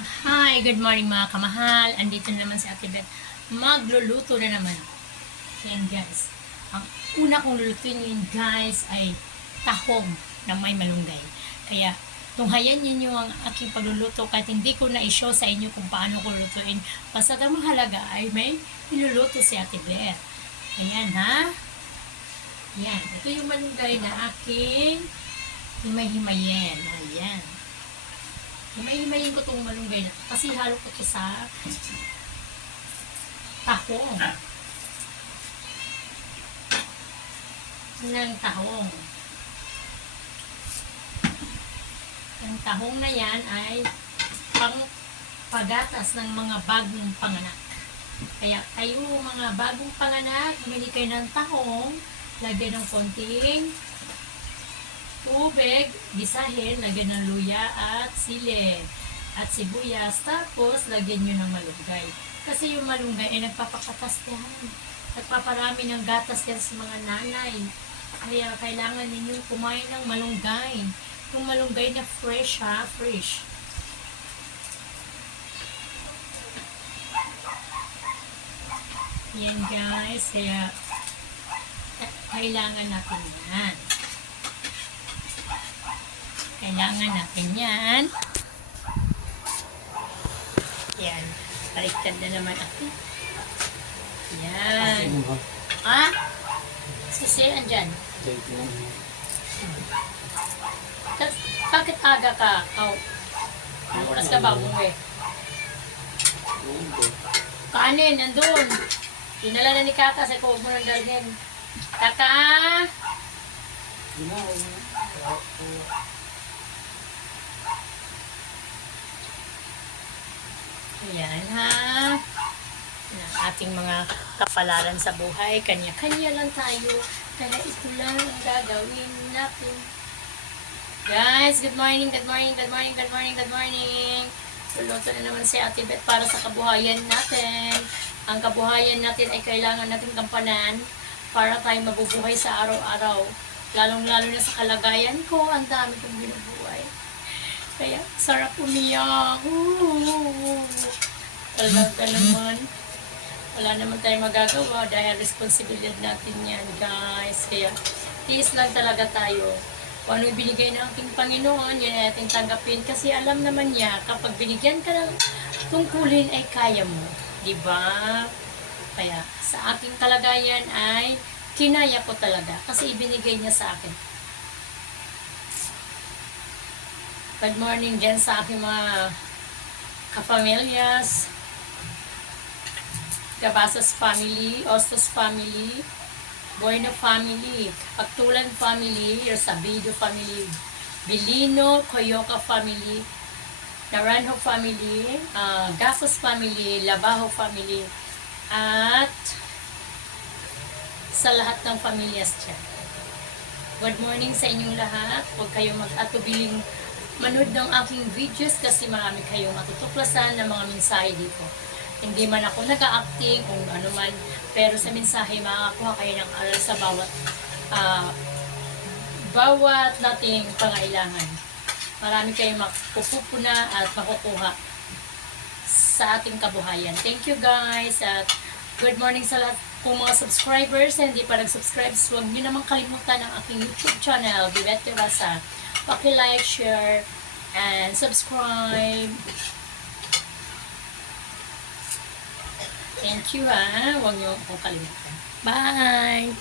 Hi, good morning mga kamahal. Andito na naman si Ate Beth. Magluluto na naman. Yan guys. Ang una kong lulutuin ngayon guys ay tahong na may malunggay. Kaya tunghayan ninyo ang aking pagluluto kahit hindi ko na i-show sa inyo kung paano ko lutuin. Basta ang mahalaga ay may niluluto si Ate Beth. Ayan ha. Yan. Ito yung malunggay na aking himay-himayin. Ayan. Himay-himayin ko itong malunggay na kasi halo ko ito sa tahong. Ng tahong. Ang tahong na yan ay pang pagatas ng mga bagong panganak. Kaya kayo mga bagong panganak, bumili kayo ng tahong, lagyan ng konting tubig, gisahin, lagyan ng luya at sili at sibuyas. Tapos, lagyan nyo ng malunggay. Kasi yung malunggay ay nagpapakatas yan. Nagpaparami ng gatas yan sa mga nanay. Kaya kailangan ninyo kumain ng malunggay. Yung malunggay na fresh ha, fresh. Yan guys, kaya ka- kailangan natin yan. Kailangan natin yan. Yan. Baliktad na naman ako. Yan. Ah? Sisi, andyan. Tas, bakit aga ka? Oh. Anong oras ka ba? Umuwi. Kanin, nandun. Dinala na ni Kaka sa mo ng dalhin. Kaka! Ayan ha. Yan ang ating mga kapalaran sa buhay. Kanya-kanya lang tayo. Kaya ito lang ang gagawin natin. Guys, good morning, good morning, good morning, good morning, good morning. Luluto na naman si Ate Beth para sa kabuhayan natin. Ang kabuhayan natin ay kailangan natin gampanan para tayo mabubuhay sa araw-araw. Lalong-lalo na sa kalagayan ko, ang dami kong binubuhay. Kaya, sarap umiyak. Ooh. Talaga naman. Wala naman tayong magagawa dahil responsibilidad natin yan, guys. Kaya, tiis lang talaga tayo. Kung ano binigay ng ating Panginoon, yan ay ating tanggapin. Kasi alam naman niya, kapag binigyan ka ng tungkulin, ay kaya mo. Ba? Kaya, sa aking kalagayan ay kinaya ko talaga. Kasi ibinigay niya sa akin. Good morning dyan sa aking mga kapamilyas, Gabasas family, Ostos family, Bueno family, Pagtulan family, Sabido family, Bilino, Coyoca family, Naranjo family, uh, Gafos family, Labajo family, at sa lahat ng pamilyas dyan. Good morning sa inyong lahat. Huwag kayong mag-atubiling manood ng aking videos kasi marami kayong matutuklasan ng mga mensahe dito. Hindi man ako nag-acting kung ano man, pero sa mensahe makakakuha kayo ng aral sa bawat ah, bawat nating pangailangan. Marami kayong makupupuna at makukuha sa ating kabuhayan. Thank you guys at good morning sa lahat kung mga subscribers na hindi pa nag-subscribe, huwag niyo naman kalimutan ang aking YouTube channel, Vivette Terasa. Paki-like, share, and subscribe. Thank you ha. Huwag niyo akong kalimutan. Bye!